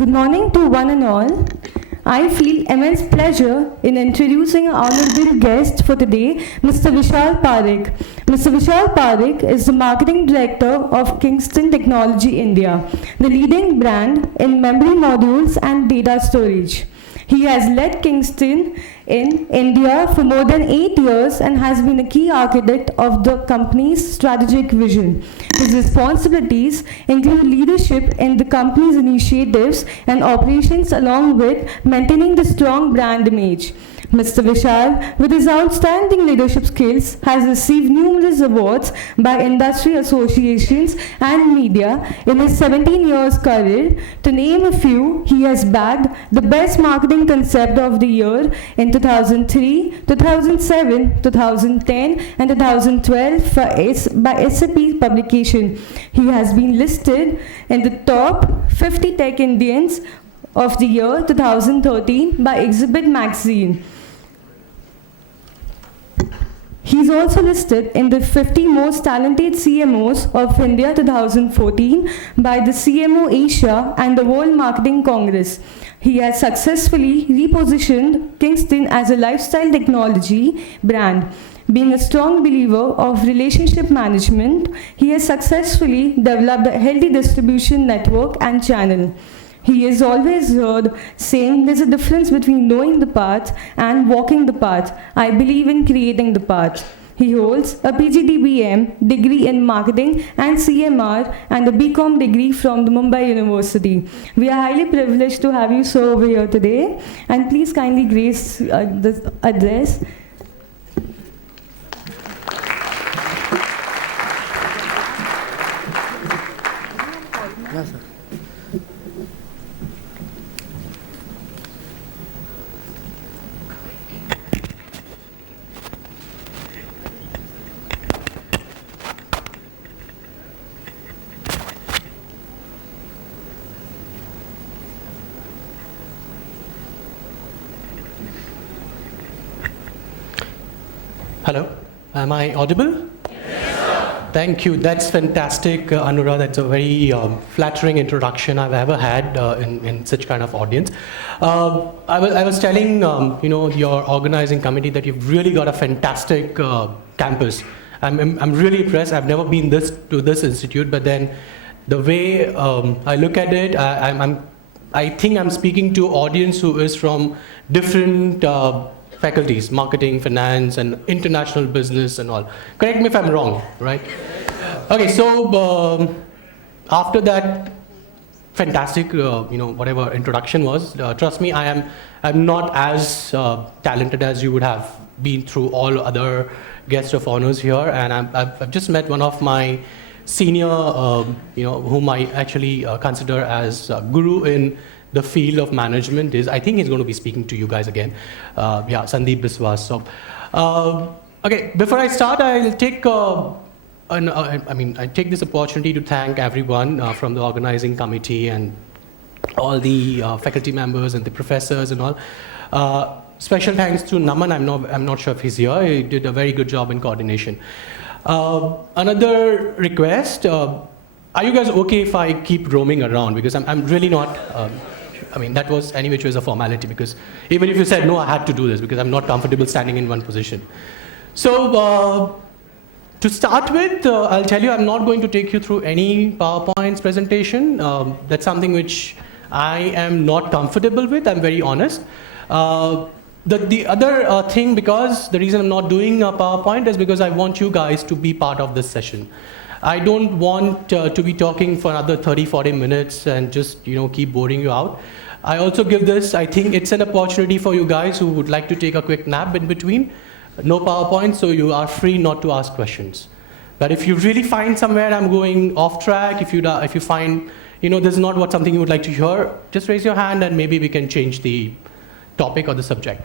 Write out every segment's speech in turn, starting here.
Good morning to one and all. I feel immense pleasure in introducing our honorable guest for today, Mr. Vishal Parekh. Mr. Vishal Parekh is the Marketing Director of Kingston Technology India, the leading brand in memory modules and data storage. He has led Kingston in India for more than 8 years and has been a key architect of the company's strategic vision. His responsibilities include leadership in the company's initiatives and operations along with maintaining the strong brand image. Mr. Vishal, with his outstanding leadership skills, has received numerous awards by industry associations and media in his 17 years career. To name a few, he has bagged the Best Marketing Concept of the Year in 2003, 2007, 2010, and 2012 by SAP publication. He has been listed in the top 50 Tech Indians of the year 2013 by Exhibit magazine. He's also listed in the 50 most talented CMOs of India 2014 by the CMO Asia and the World Marketing Congress. He has successfully repositioned Kingston as a lifestyle technology brand. Being a strong believer of relationship management, he has successfully developed a healthy distribution network and channel. He is always heard saying there's a difference between knowing the path and walking the path. I believe in creating the path. He holds a PGDBM degree in marketing and CMR and a BCom degree from the Mumbai University. We are highly privileged to have you so over here today, and please kindly grace this address. Yes, sir. Hello, am I audible? Yes, sir. Thank you. That's fantastic, Anura. That's a very flattering introduction I've ever had in such kind of audience. I was telling your organizing committee that you've really got a fantastic campus. I'm really impressed. I've never been to this institute, but then the way I look at it, I think I'm speaking to audience who is from different faculties, marketing, finance, and international business and all. Correct me if I'm wrong, right? Okay, so after that fantastic, whatever introduction was, trust me, I'm not as talented as you would have been through all other guests of honors here, and I've just met one of my senior, whom I actually consider as a guru in the field of management. I think he's going to be speaking to you guys again. Sandeep Biswas. So, okay, before I start, I'll take I take this opportunity to thank everyone from the organizing committee and all the faculty members and the professors and all. Special thanks to Naman. I'm not sure if he's here. He did a very good job in coordination. Another request. Are you guys okay if I keep roaming around? Because I'm really not. That was any which was a formality, because even if you said no, I had to do this because I'm not comfortable standing in one position. So to start with, I'll tell you I'm not going to take you through any PowerPoints presentation. That's something which I am not comfortable with, I'm very honest. The other thing, because the reason I'm not doing a PowerPoint is because I want you guys to be part of this session. I don't want to be talking for another 30-40 minutes and just keep boring you out. I also give this, I think it's an opportunity for you guys who would like to take a quick nap in between. No PowerPoint, so you are free not to ask questions. But if you really find somewhere I'm going off track, if you find this is not something you would like to hear, just raise your hand and maybe we can change the topic or the subject.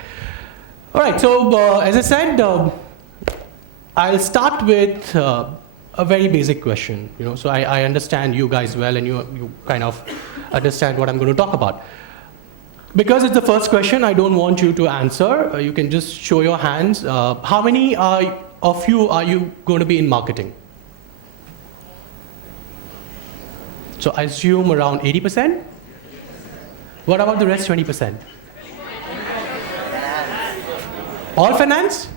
All right, so as I said, I'll start with a very basic question. So I understand you guys well, and you kind of understand what I'm going to talk about. Because it's the first question, I don't want you to answer. You can just show your hands. How many of you are you going to be in marketing? So I assume around 80%? What about the rest 20%? All finance?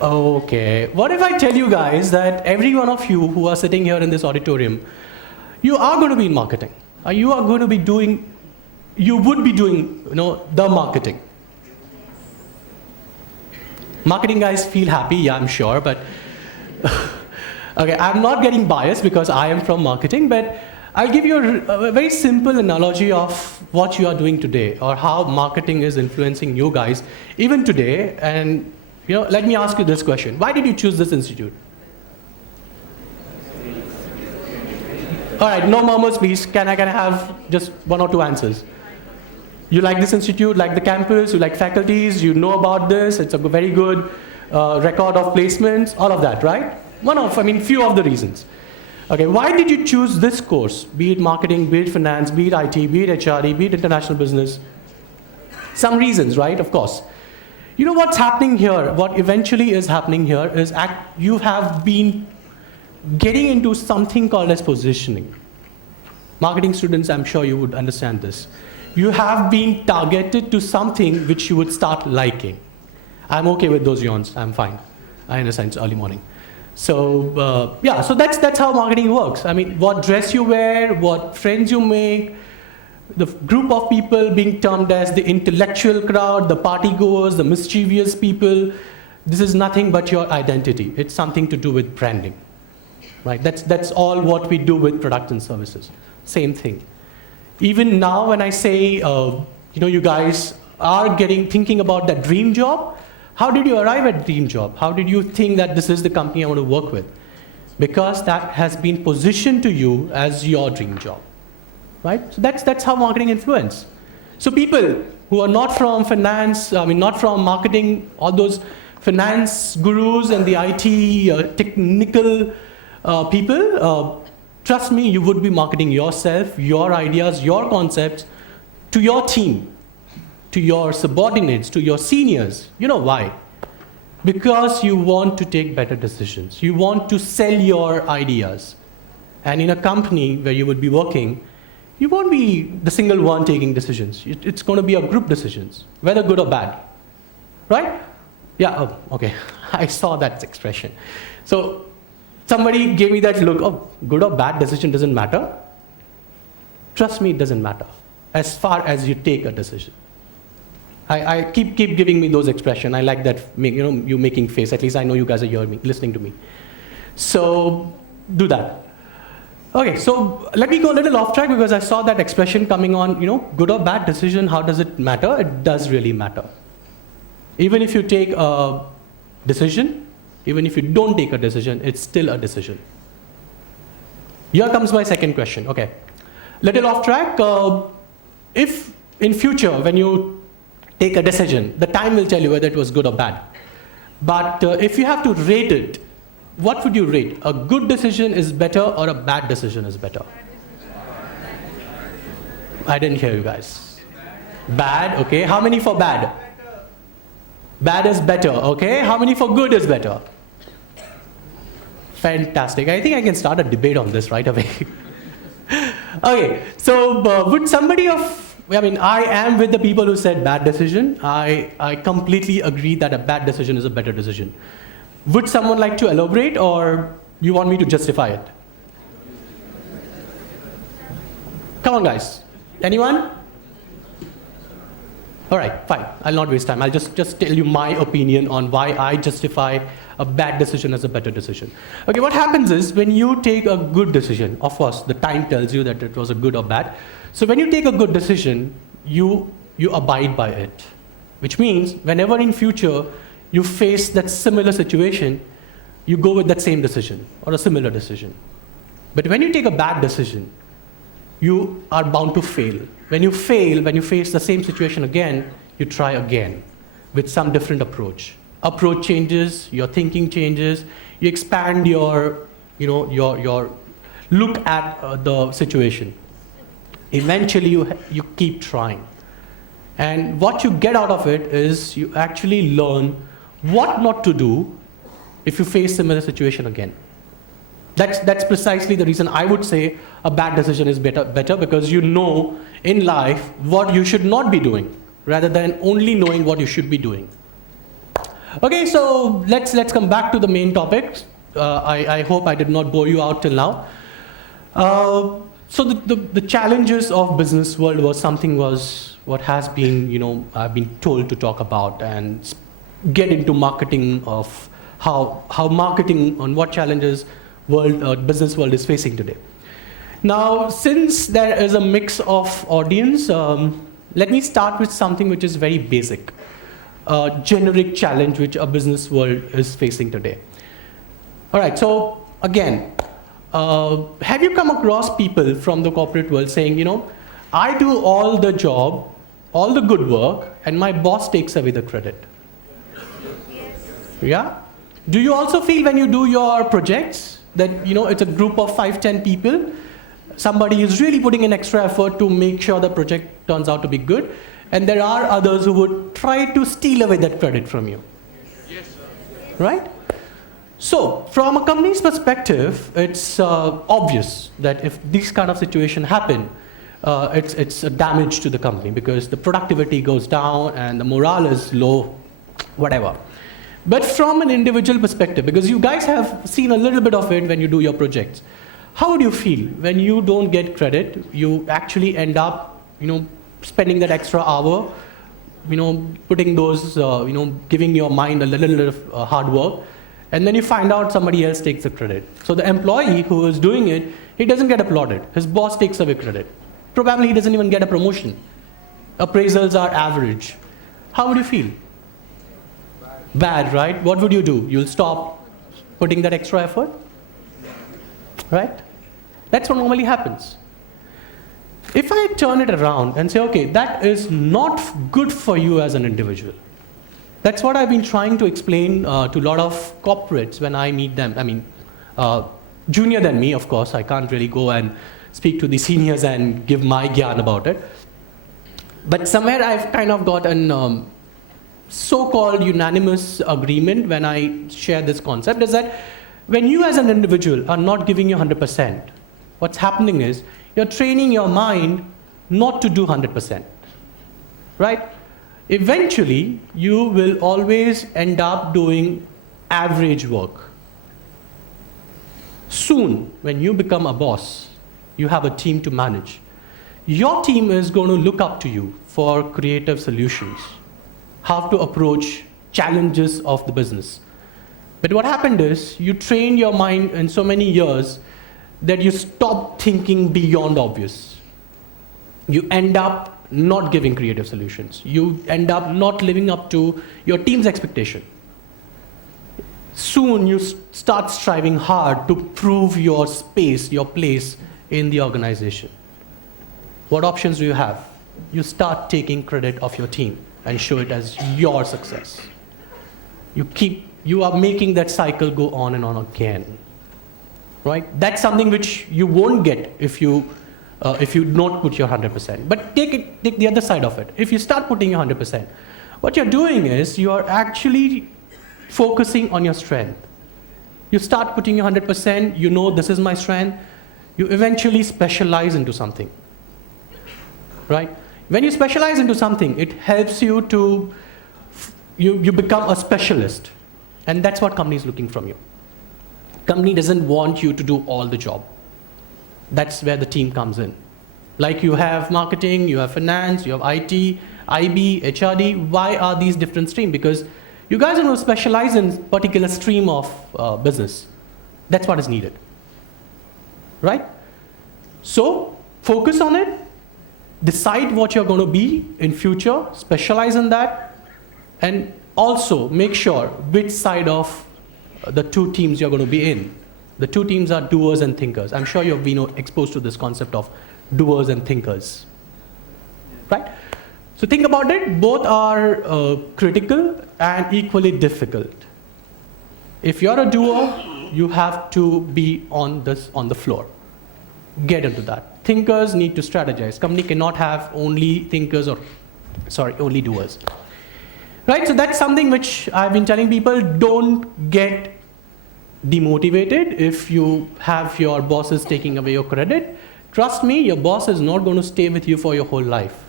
Okay. What if I tell you guys that every one of you who are sitting here in this auditorium, you are going to be in marketing. You are going to be doing, you would be doing, the marketing. Marketing guys feel happy, yeah, I'm sure, but okay, I'm not getting biased because I am from marketing, but I'll give you a very simple analogy of what you are doing today or how marketing is influencing you guys even today. And let me ask you this question. Why did you choose this institute? All right, no murmurs, please. Can I have just one or two answers? You like this institute, like the campus, you like faculties, you know about this, it's a very good record of placements, all of that, right? Few of the reasons. Okay, why did you choose this course? Be it marketing, be it finance, be it IT, be it HRD, be it international business. Some reasons, right? Of course. You know what's happening here, what eventually is happening here is you have been getting into something called as positioning. Marketing students, I'm sure you would understand this. You have been targeted to something which you would start liking. I'm okay with those yawns, I'm fine. I understand it's early morning. So so that's how marketing works. What dress you wear, what friends you make, the group of people being termed as the intellectual crowd, the party goers, the mischievous people, this is nothing but your identity. It's something to do with branding, right? That's all what we do with products and services. Same thing. Even now when I say, you guys are thinking about that dream job, how did you arrive at dream job? How did you think that this is the company I want to work with? Because that has been positioned to you as your dream job, right? So that's how marketing influence. So people who are not from finance, not from marketing, all those finance gurus and the IT technical people, trust me, you would be marketing yourself, your ideas, your concepts to your team, to your subordinates, to your seniors. You know why? Because you want to take better decisions. You want to sell your ideas. And in a company where you would be working, you won't be the single one taking decisions. It's going to be a group decisions, whether good or bad. Right? Yeah, oh, okay. I saw that expression. So somebody gave me that look, oh, good or bad decision doesn't matter. Trust me, it doesn't matter as far as you take a decision. I keep giving me those expressions. I like that, you making face. At least I know you guys are hearing me, listening to me. So do that. Okay, so let me go a little off track because I saw that expression coming on, good or bad decision, how does it matter? It does really matter. Even if you take a decision, even if you don't take a decision, it's still a decision. Here comes my second question. Okay, little off track. If in future, when you take a decision, the time will tell you whether it was good or bad. But if you have to rate it, what would you rate? A good decision is better or a bad decision is better? I didn't hear you guys. Bad, okay. How many for bad? Bad is better, okay. How many for good is better? Fantastic. I think I can start a debate on this right away. Okay, so would somebody I am with the people who said bad decision. I completely agree that a bad decision is a better decision. Would someone like to elaborate or you want me to justify it? Come on guys. Anyone? All right, fine. I'll not waste time. I'll just tell you my opinion on why I justify a bad decision as a better decision. Okay, what happens is when you take a good decision, of course, the time tells you that it was a good or bad. So when you take a good decision, you abide by it, which means whenever in future you face that similar situation, you go with that same decision or a similar decision. But when you take a bad decision, you are bound to fail. When you fail, when you face the same situation again, you try again with some different approach. Approach changes, your thinking changes, you expand your look at the situation. Eventually, you keep trying. And what you get out of it is you actually learn what not to do if you face similar situation again. That's precisely the reason I would say a bad decision is better because you know in life what you should not be doing rather than only knowing what you should be doing. Okay, so let's come back to the main topic. I hope I did not bore you out till now. So the challenges of business world was what has been, I've been told to talk about and get into marketing of how marketing on what challenges business world is facing today. Now, since there is a mix of audience, let me start with something which is very basic, a generic challenge which a business world is facing today. All right, so again, have you come across people from the corporate world saying, I do all the job, all the good work, and my boss takes away the credit? Yes. Yeah? Do you also feel when you do your projects that, it's a group of 5-10 people, somebody is really putting in extra effort to make sure the project turns out to be good, and there are others who would try to steal away that credit from you? Yes, sir. Right? So, from a company's perspective, it's obvious that if these kind of situation happen, it's a damage to the company because the productivity goes down and the morale is low, whatever. But from an individual perspective, because you guys have seen a little bit of it when you do your projects, how would you feel when you don't get credit? You actually end up, spending that extra hour, putting those, giving your mind a little bit of hard work, and then you find out somebody else takes the credit. So the employee who is doing it, he doesn't get applauded. His boss takes away credit. Probably he doesn't even get a promotion. Appraisals are average. How would you feel? Bad, right? What would you do? You'll stop putting that extra effort? Right? That's what normally happens. If I turn it around and say, okay, that is not good for you as an individual. That's what I've been trying to explain to a lot of corporates when I meet them. I mean, junior than me, of course. I can't really go and speak to the seniors and give my gyan about it. But somewhere I've kind of got an so-called unanimous agreement when I share this concept is that when you as an individual are not giving you 100%, what's happening is you're training your mind not to do 100%, right? Eventually, you will always end up doing average work. Soon, when you become a boss, you have a team to manage. Your team is going to look up to you for creative solutions, how to approach challenges of the business. But what happened is, you trained your mind in so many years that you stop thinking beyond obvious. You end up not giving creative solutions. You end up not living up to your team's expectation. Soon you start striving hard to prove your space, your place in the organization. What options do you have? You start taking credit of your team and show it as your success. You are making that cycle go on and on again. Right? That's something which you won't get if you don't put your 100%. But take the other side of it. If you start putting your 100%, what you're doing is you are actually focusing on your strength. You start putting your 100%, this is my strength. You eventually specialize into something. Right? When you specialize into something, it helps you to, you become a specialist. And that's what company is looking from you. Company doesn't want you to do all the job. That's where the team comes in. Like you have marketing, you have finance, you have IT, IB, HRD. Why are these different streams? Because you guys are going to specialize in particular stream of business. That's what is needed. Right? So focus on it. Decide what you're going to be in future. Specialize in that. And also make sure which side of the two teams you're going to be in. The two teams are doers and thinkers. I'm sure you've been exposed to this concept of doers and thinkers. Right? So think about it. Both are critical and equally difficult. If you're a doer, you have to be on the floor. Get into that. Thinkers need to strategize. Company cannot have only thinkers only doers. Right? So that's something which I've been telling people, don't get demotivated, if you have your bosses taking away your credit, trust me, your boss is not going to stay with you for your whole life.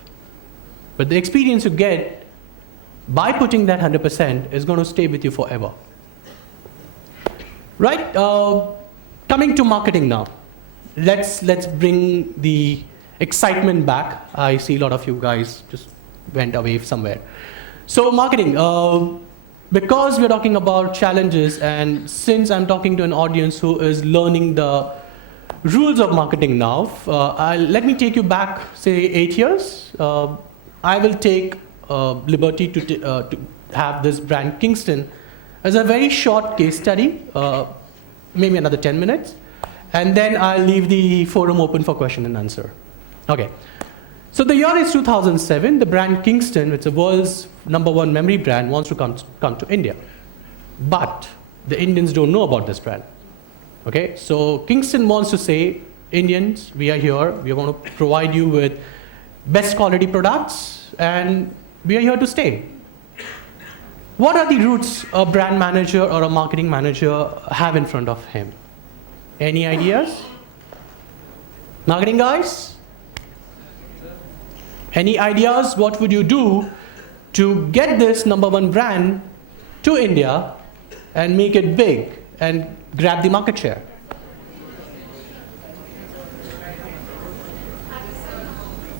But the experience you get by putting that 100% is going to stay with you forever. Right? Coming to marketing now. Let's bring the excitement back. I see a lot of you guys just went away somewhere. So marketing, because we're talking about challenges, and since I'm talking to an audience who is learning the rules of marketing now, let me take you back, say 8 years. I will take liberty to have this brand Kingston as a very short case study, maybe another 10 minutes, and then I'll leave the forum open for question and answer. Okay. So the year is 2007. The brand Kingston, which is the world's #1 memory brand, wants to come to India. But the Indians don't know about this brand. Okay, so Kingston wants to say, Indians, we are here. We want to provide you with best quality products, and we are here to stay. What are the routes a brand manager or a marketing manager have in front of him? Any ideas? Marketing guys? Any ideas? What would you do to get this #1 brand to India and make it big and grab the market share?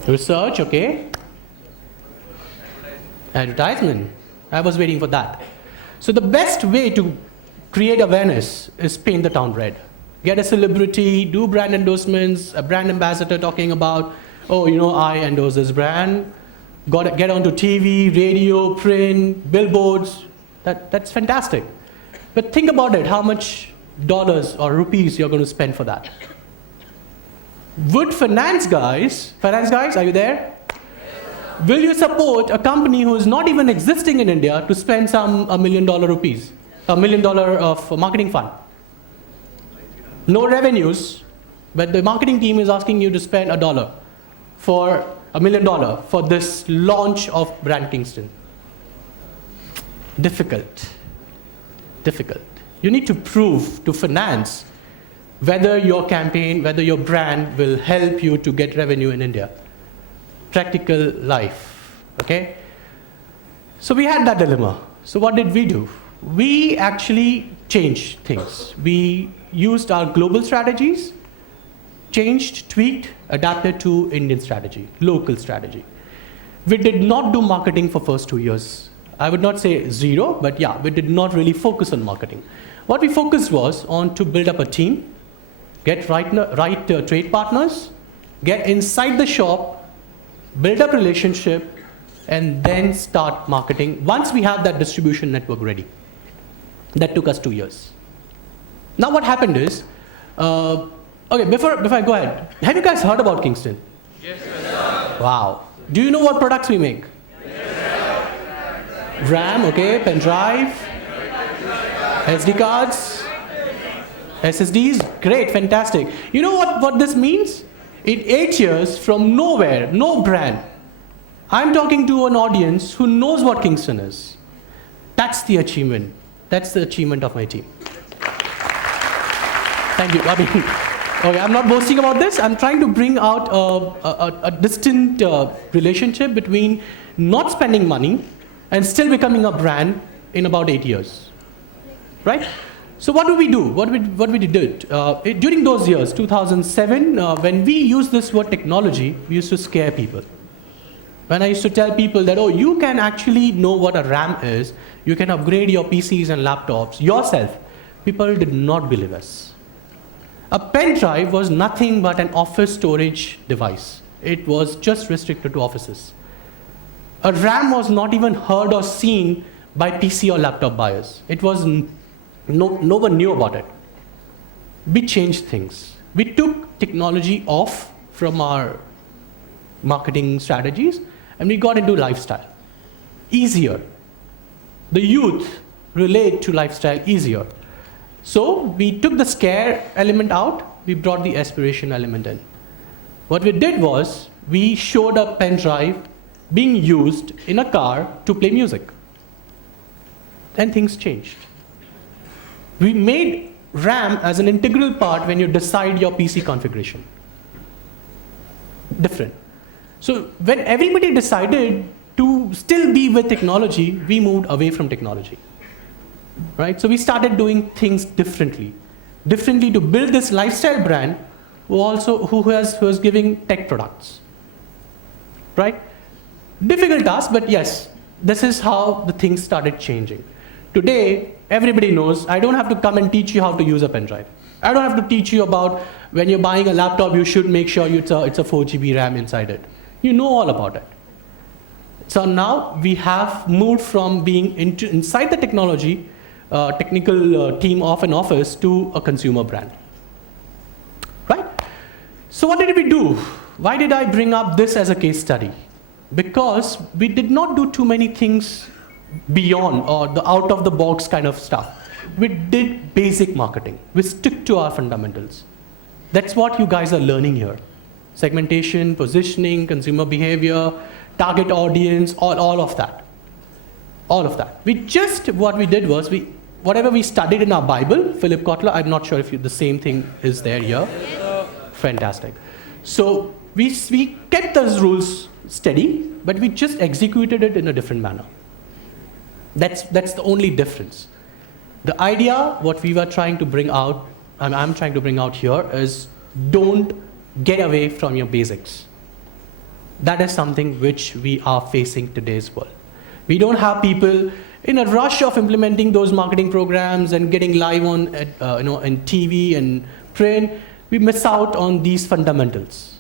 Research, okay. Advertisement. I was waiting for that. So the best way to create awareness is paint the town red. Get a celebrity, do brand endorsements, a brand ambassador talking about, oh, you know, I endorse this brand. Get onto TV, radio, print, billboards. That's fantastic. But think about it, how much dollars or rupees you're going to spend for that. Would finance guys, are you there? Will you support a company who is not even existing in India to spend $1 million of marketing fund? No revenues, but the marketing team is asking you to spend $1 for $1 million for this launch of brand Kingston. Difficult. You need to prove to finance whether your campaign, whether your brand will help you to get revenue in India. Practical life, okay? So we had that dilemma. So what did we do? We actually changed things. We used our global strategies, changed, tweaked, adapted to Indian strategy, local strategy. We did not do marketing for first 2 years. I would not say zero, but yeah, we did not really focus on marketing. What we focused was on to build up a team, get right trade partners, get inside the shop, build up relationship, and then start marketing once we have that distribution network ready. That took us 2 years. Now what happened is, okay, before I go ahead, have you guys heard about Kingston? Yes, sir. Wow. Do you know what products we make? Yes. RAM, okay, pen drive, SD cards, SSDs, great, fantastic. You know what this means? In 8 years, from nowhere, no brand, I'm talking to an audience who knows what Kingston is. That's the achievement. That's the achievement of my team. Thank you. Okay, I'm not boasting about this. I'm trying to bring out a distant relationship between not spending money and still becoming a brand in about 8 years. Right? So what do we do? What we did? During those years, 2007, when we used this word technology, we used to scare people. When I used to tell people that, oh, you can actually know what a RAM is, you can upgrade your PCs and laptops yourself, people did not believe us. A pen drive was nothing but an office storage device. It was just restricted to offices. A RAM was not even heard or seen by PC or laptop buyers. It was no one knew about it. We changed things. We took technology off from our marketing strategies and we got into lifestyle. Easier. The youth relate to lifestyle easier. So we took the scare element out, we brought the aspiration element in. What we did was, we showed a pen drive being used in a car to play music. And things changed. We made RAM as an integral part when you decide your PC configuration. Different. So when everybody decided to still be with technology, we moved away from technology. Right? So we started doing things differently to build this lifestyle brand who was giving tech products. Right? Difficult task, but yes, this is how the things started changing. Today, everybody knows I don't have to come and teach you how to use a pen drive. I don't have to teach you about when you're buying a laptop, you should make sure it's a 4 GB RAM inside it. You know all about it. So now we have moved from being inside the technology, technical team of an office to a consumer brand. Right? So what did we do? Why did I bring up this as a case study? Because we did not do too many things beyond or the out of the box kind of stuff. We did basic marketing. We stick to our fundamentals. That's what you guys are learning here. Segmentation, positioning, consumer behavior, target audience, all of that. All of that. What we did was, whatever we studied in our Bible, Philip Kotler, I'm not sure if the same thing is there here. Fantastic. So we kept those rules steady, but we just executed it in a different manner. That's the only difference. The idea, what we were trying to bring out, and I'm trying to bring out here, is don't get away from your basics. That is something which we are facing today's world. We don't have people in a rush of implementing those marketing programs and getting live on in TV and print. We miss out on these fundamentals,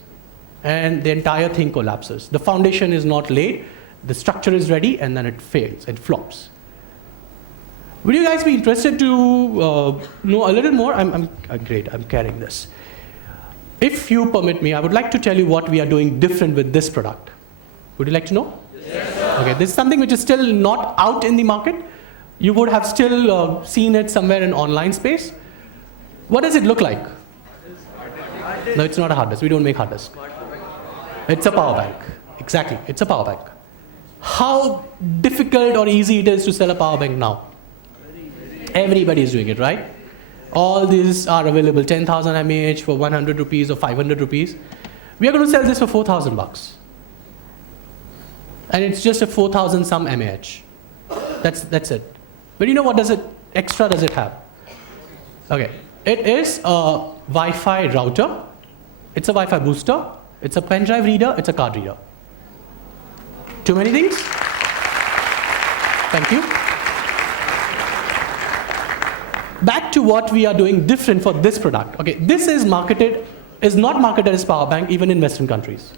and the entire thing collapses. The foundation is not laid, the structure is ready, and then it fails, it flops. Would you guys be interested to know a little more? Great, I'm carrying this. If you permit me, I would like to tell you what we are doing different with this product. Would you like to know? Yes, sir. Okay, this is something which is still not out in the market. You would have still seen it somewhere in online space. What does it look like? No, it's not a hard disk. We don't make hard disk. It's a power bank. Exactly, it's a power bank. How difficult or easy it is to sell a power bank now? Everybody is doing it, right? All these are available, 10,000 mAh for 100 rupees or 500 rupees. We are going to sell this for 4,000 bucks. And it's just a 4,000 some mAh. That's it. But you know what extra does it have? Okay, it is a Wi-Fi router, it's a Wi-Fi booster, it's a pen drive reader, it's a card reader. Too many things? Thank you. Back to what we are doing different for this product. Okay, this is not marketed as power bank even in Western countries.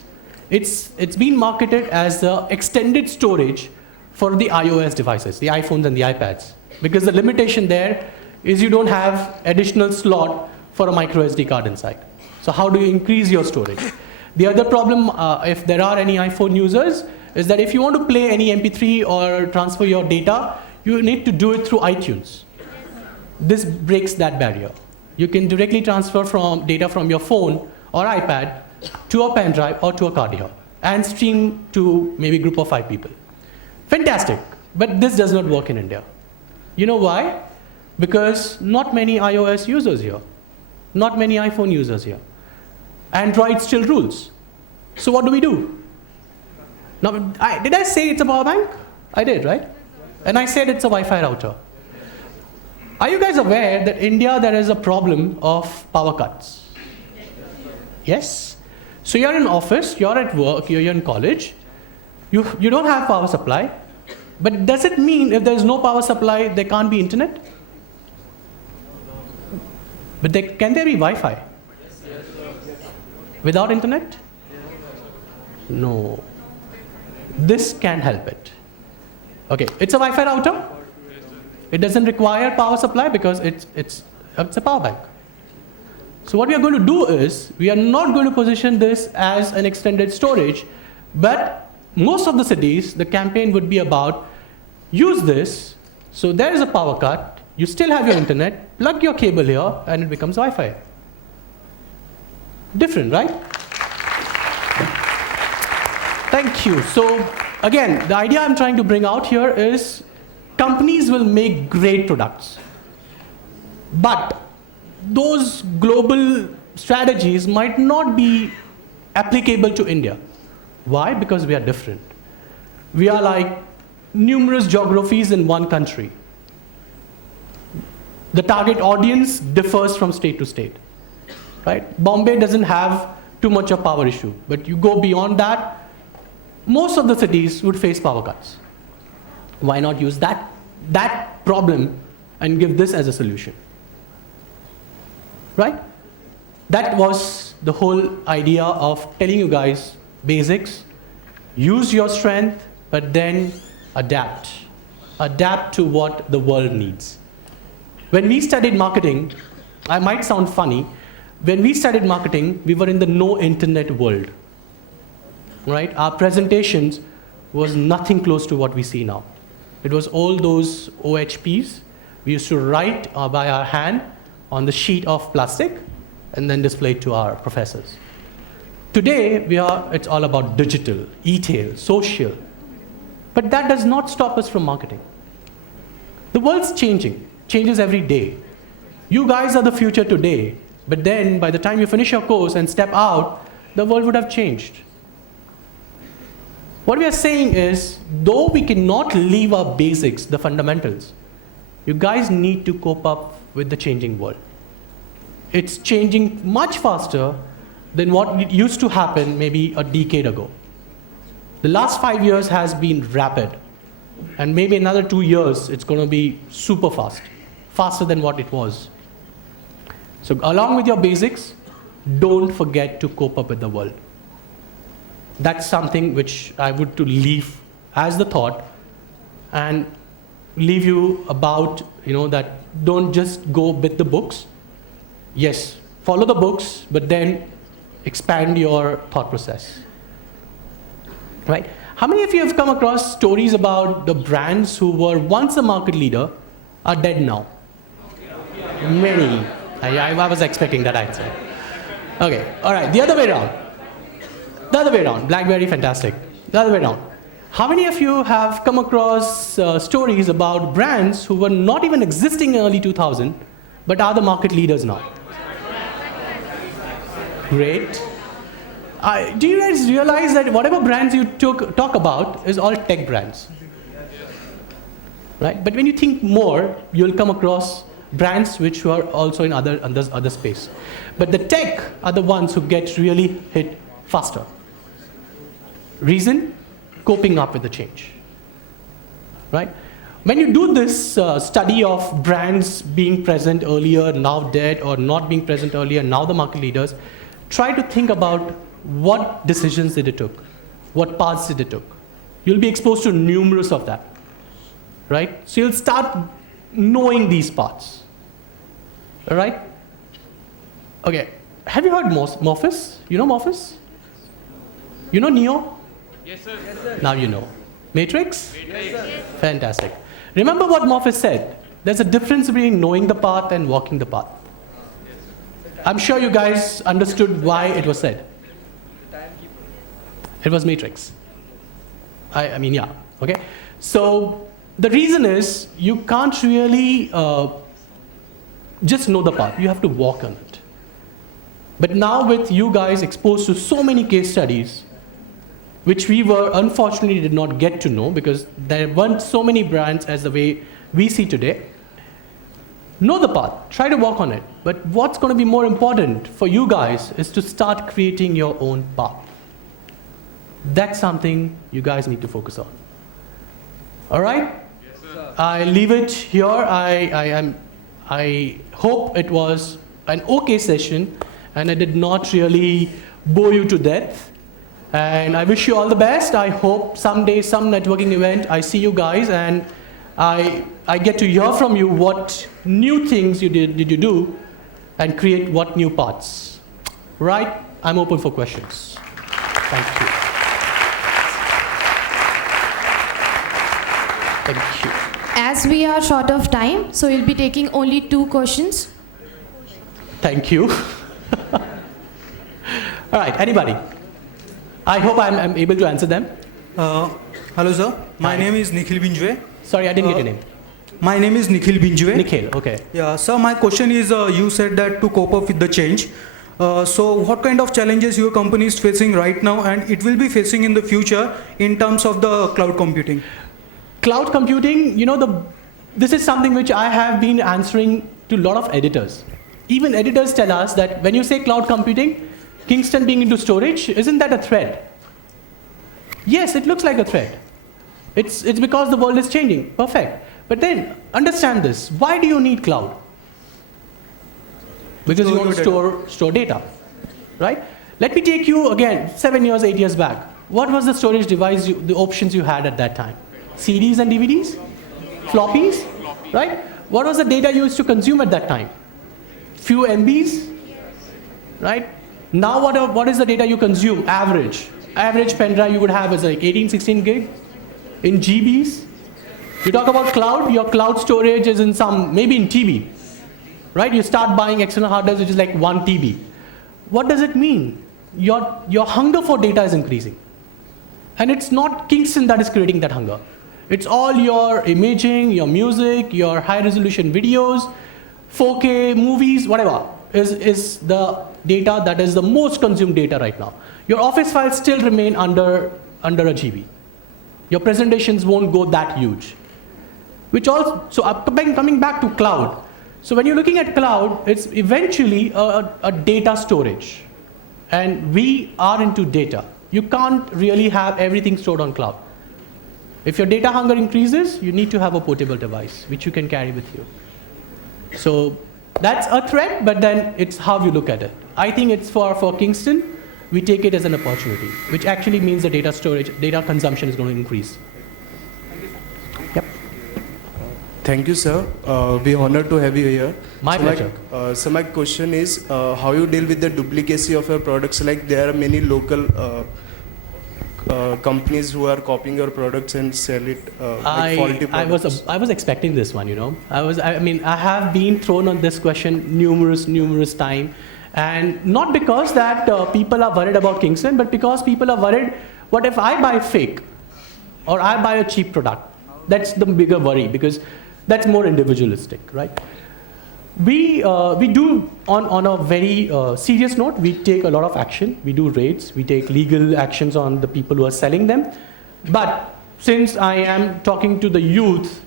It's been marketed as the extended storage for the iOS devices, the iPhones and the iPads. Because the limitation there is you don't have additional slot for a micro SD card inside. So how do you increase your storage? The other problem, if there are any iPhone users, is that if you want to play any MP3 or transfer your data, you need to do it through iTunes. This breaks that barrier. You can directly transfer data from your phone or iPad to a pen drive or to a card reader and stream to maybe a group of 5 people. Fantastic, but this does not work in India. You know why? Because not many iOS users here, not many iPhone users here. Android still rules. So what do we do? Now, did I say it's a power bank? I did, right? And I said it's a Wi-Fi router. Are you guys aware that in India there is a problem of power cuts? Yes? So you're in office, you're at work, you're in college, you don't have power supply, but does it mean if there's no power supply, there can't be internet? But can there be Wi-Fi? Without internet? No. This can help it. Okay, it's a Wi-Fi router. It doesn't require power supply because it's a power bank. So what we are going to do is, we are not going to position this as an extended storage, but most of the cities, the campaign would be about, use this, so there is a power cut, you still have your internet, plug your cable here, and it becomes Wi-Fi. Different, right? Thank you. So again, the idea I'm trying to bring out here is, companies will make great products, but those global strategies might not be applicable to India. Why? Because we are different. We are like numerous geographies in one country. The target audience differs from state to state. Right? Bombay doesn't have too much of power issue, but you go beyond that, most of the cities would face power cuts. Why not use that problem and give this as a solution? Right? That was the whole idea of telling you guys basics, use your strength, but then adapt. Adapt to what the world needs. When we studied marketing, I might sound funny, when we studied marketing, we were in the no internet world. Right? Our presentations was nothing close to what we see now. It was all those OHPs. We used to write by our hand on the sheet of plastic and then display it to our professors. Today, it's all about digital, e-tail, social. But that does not stop us from marketing. The world's changing, changes every day. You guys are the future today, but then by the time you finish your course and step out, the world would have changed. What we are saying is, though we cannot leave our basics, the fundamentals, you guys need to cope up with the changing world. It's changing much faster than what used to happen maybe a decade ago. The last 5 years has been rapid, and maybe another 2 years, it's going to be super fast, faster than what it was. So along with your basics, don't forget to cope up with the world. That's something which I would to leave as the thought and leave you about, that don't just go with the books. Yes, follow the books, but then expand your thought process. Right? How many of you have come across stories about the brands who were once a market leader are dead now? Many. I was expecting that answer. Okay, all right, the other way around. BlackBerry, fantastic. The other way around. How many of you have come across stories about brands who were not even existing in early 2000, but are the market leaders now? Great. Do you guys realize that whatever brands you talk about is all tech brands? Right? But when you think more, you'll come across brands which were also in other space. But the tech are the ones who get really hit faster. Reason? Coping up with the change. Right? When you do this study of brands being present earlier, now dead, or not being present earlier, now the market leaders, try to think about what decisions did it took, what paths did it took. You'll be exposed to numerous of that. Right? So you'll start knowing these paths. All right? Okay. Have you heard Morphus? You know Morphus? You know Neo? Yes, sir. Now you know. Matrix? Yes, sir. Fantastic. Remember what Morphus said. There's a difference between knowing the path and walking the path. I'm sure you guys understood why it was said. It was Matrix. I mean, yeah. Okay. So the reason is you can't really just know the path. You have to walk on it. But now with you guys exposed to so many case studies, which we were unfortunately did not get to know because there weren't so many brands as the way we see today. Know the path, try to walk on it. But what's going to be more important for you guys is to start creating your own path. That's something you guys need to focus on. All right? Yes, sir. I leave it here. I hope it was an okay session and I did not really bore you to death. And I wish you all the best. I hope someday, some networking event, I see you guys and I get to hear from you what new things did you do and create what new paths. Right? I'm open for questions. Thank you. Thank you. As we are short of time, so we'll be taking only 2 questions. Thank you. All right, anybody? I hope I'm able to answer them. Hello, sir. My Hi. name is Nikhil Binjwe. Sorry, I didn't get your name. My name is Nikhil Binjwe. Nikhil, okay. Yeah, sir, my question is, you said that to cope up with the change. So what kind of challenges your company is facing right now and it will be facing in the future in terms of the cloud computing? Cloud computing, this is something which I have been answering to a lot of editors. Even editors tell us that when you say cloud computing, Kingston being into storage, isn't that a threat? Yes, it looks like a threat. It's because the world is changing. Perfect. But then understand this. Why do you need cloud? Because you want to store data, right? Let me take you again 7 years, 8 years back. What was the storage device, the options you had at that time? CDs and DVDs? Floppies? Right? What was the data you used to consume at that time? Few MBs? Right? Now what is the data you consume? Average pen drive you would have is like 18, 16 gig in GBs. You talk about cloud, your cloud storage is in maybe in TB. Right? You start buying external hard drives which is like 1 TB. What does it mean? Your hunger for data is increasing. And it's not Kingston that is creating that hunger. It's all your imaging, your music, your high resolution videos, 4K movies, whatever is the data that is the most consumed data right now. Your office files still remain under a GB. Your presentations won't go that huge. Coming back to cloud. So when you're looking at cloud, it's eventually a data storage. And we are into data. You can't really have everything stored on cloud. If your data hunger increases, you need to have a portable device, which you can carry with you. So that's a threat, but then it's how you look at it. I think it's for Kingston, we take it as an opportunity, which actually means the data consumption is going to increase. Yep. Thank you, sir. We're honored to have you here. My pleasure. So my question is, how you deal with the duplicacy of your products? Like there are many local companies who are copying your products and sell it like faulty products. I was expecting this one, I have been thrown on this question numerous times. And not because that people are worried about Kingston, but because people are worried, what if I buy fake or I buy a cheap product? That's the bigger worry because that's more individualistic, right? We do, on a very serious note, we take a lot of action. We do raids. We take legal actions on the people who are selling them. But since I am talking to the youth,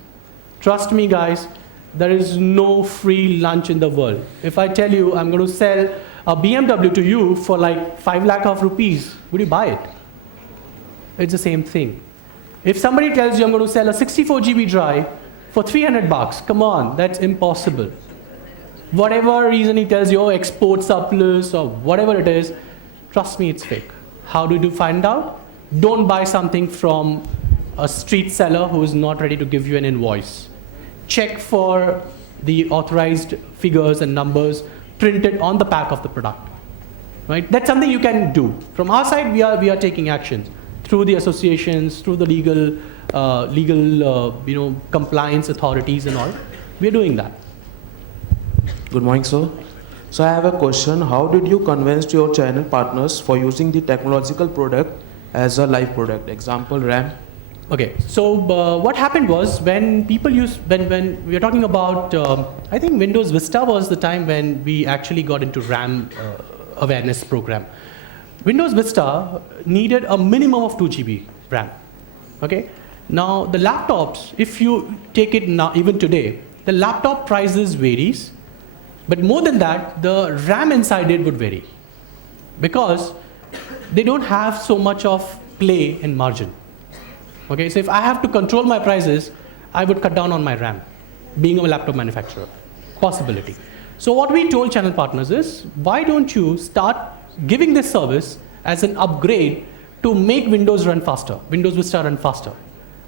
trust me, guys, there is no free lunch in the world. If I tell you I'm going to sell a BMW to you for like 5 lakh of rupees, would you buy it? It's the same thing. If somebody tells you I'm going to sell a 64 GB drive for 300 bucks, come on, that's impossible. Whatever reason he tells you, oh, export surplus or whatever it is, trust me, it's fake. How do you find out? Don't buy something from a street seller who is not ready to give you an invoice. Check for the authorized figures and numbers printed on the pack of the product. Right? That's something you can do. From our side, we are taking actions through the associations, through the legal compliance authorities and all. We are doing that. Good morning, sir. So I have a question. How did you convince your channel partners for using the technological product as a live product? Example, RAM. Okay, so what happened was when people when we are talking about, I think Windows Vista was the time when we actually got into RAM awareness program. Windows Vista needed a minimum of 2 GB RAM. Okay, now the laptops, if you take it now, even today, the laptop prices varies, but more than that, the RAM inside it would vary because they don't have so much of play and margin. Okay, so if I have to control my prices, I would cut down on my RAM, being a laptop manufacturer. Possibility. So what we told channel partners is, why don't you start giving this service as an upgrade to make Windows run faster, Windows Vista run faster.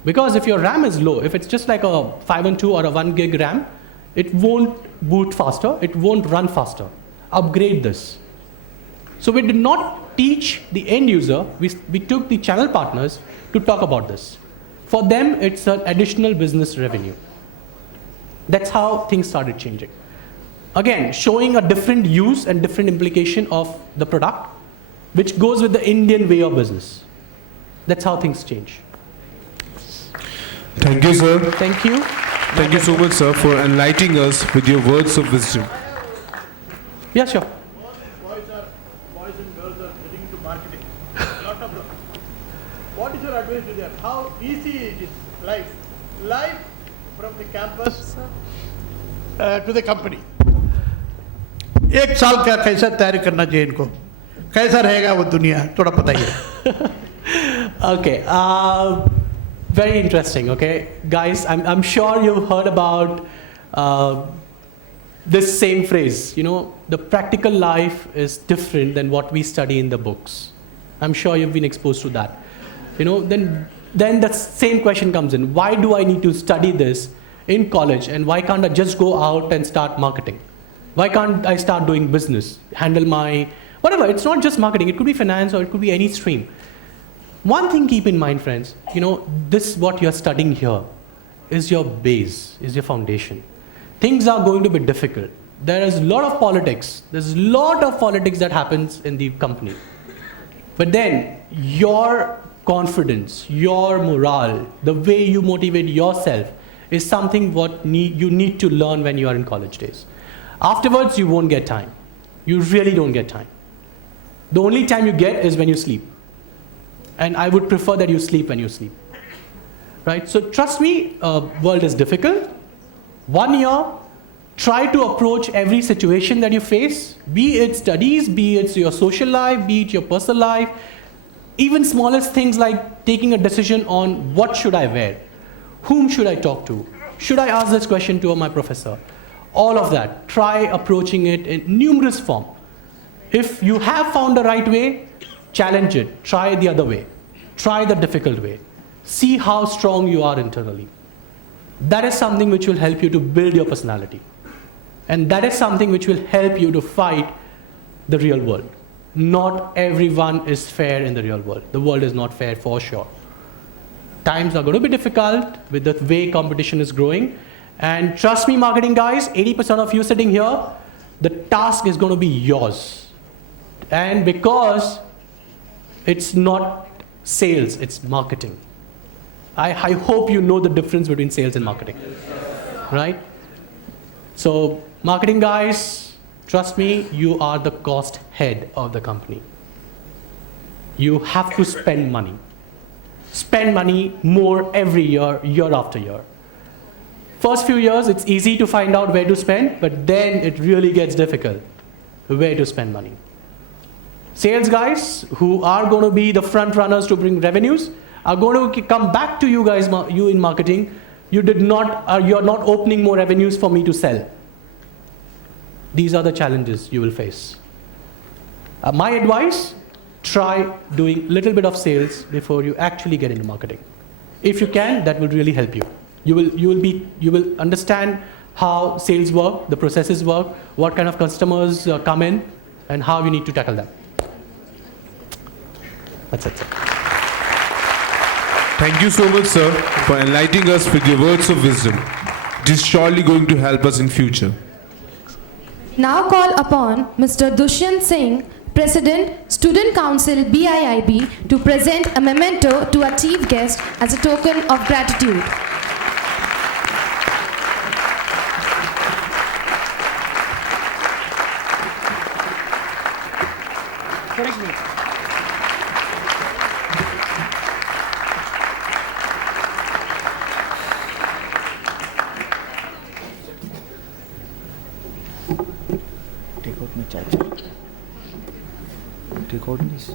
Because if your RAM is low, if it's just like a 512 or a 1 gig RAM, it won't boot faster, it won't run faster. Upgrade this. So we did not teach the end user, we took the channel partners to talk about this. For them, it's an additional business revenue. That's how things started changing. Again, showing a different use and different implication of the product, which goes with the Indian way of business. That's how things change. Thank you, sir. Thank you. Thank you so much, sir, for enlightening us with your words of wisdom. Yeah, sure. Boys and girls are getting into marketing. Lot of them. What is your advice to them? How easy it is life from the campus to the company. एक साल का कैसा तैयारी करना चाहिए इनको? कैसा रहेगा वो दुनिया? थोड़ा बताइए. Okay, very interesting. Okay, guys, I'm sure you've heard about this same phrase. You know, the practical life is different than what we study in the books. I'm sure you've been exposed to that. You know, then the same question comes in: why do I need to study this in college, and why can't I just go out and start marketing? Why can't I start doing business, handle my whatever? It's not just marketing. It could be finance or it could be any stream. One thing keep in mind, friends, you know, this what you're studying here is your base, is your foundation. Things are going to be difficult. There is a lot of politics. There's a lot of politics that happens in the company. But then your confidence, your morale, the way you motivate yourself is something what you need to learn when you are in college days. Afterwards, you won't get time. You really don't get time. The only time you get is when you sleep. And I would prefer that you sleep when you sleep. Right? So trust me, world is difficult. 1 year, try to approach every situation that you face, be it studies, be it your social life, be it your personal life, even smallest things like taking a decision on what should I wear, whom should I talk to, should I ask this question to my professor, all of that. Try approaching it in numerous forms. If you have found the right way, challenge it, try the other way, try the difficult way, see how strong you are internally. That is something which will help you to build your personality. And that is something which will help you to fight the real world. Not everyone is fair in the real world. The world is not fair for sure. Times are going to be difficult with the way competition is growing. And trust me, marketing guys, 80% of you sitting here, the task is going to be yours. And because it's not sales, it's marketing. I hope you know the difference between sales and marketing, right? So marketing guys, trust me, you are the cost head of the company. You have to spend money. Spend money more every year, year after year. First few years, it's easy to find out where to spend, but then it really gets difficult, where to spend money. Sales guys, who are going to be the front runners to bring revenues, are going to come back to you guys, you in marketing. You're not opening more revenues for me to sell. These are the challenges you will face. My advice, try doing a little bit of sales before you actually get into marketing. If you can, that will really help you. You will understand how sales work, the processes work, what kind of customers come in, and how you need to tackle them. That's it, sir. Thank you so much, sir, for enlightening us with your words of wisdom. It is surely going to help us in future. Now call upon Mr. Dushyant Singh, President, Student Council BIIB, to present a memento to our chief guest as a token of gratitude. Take out my charger. Take out this.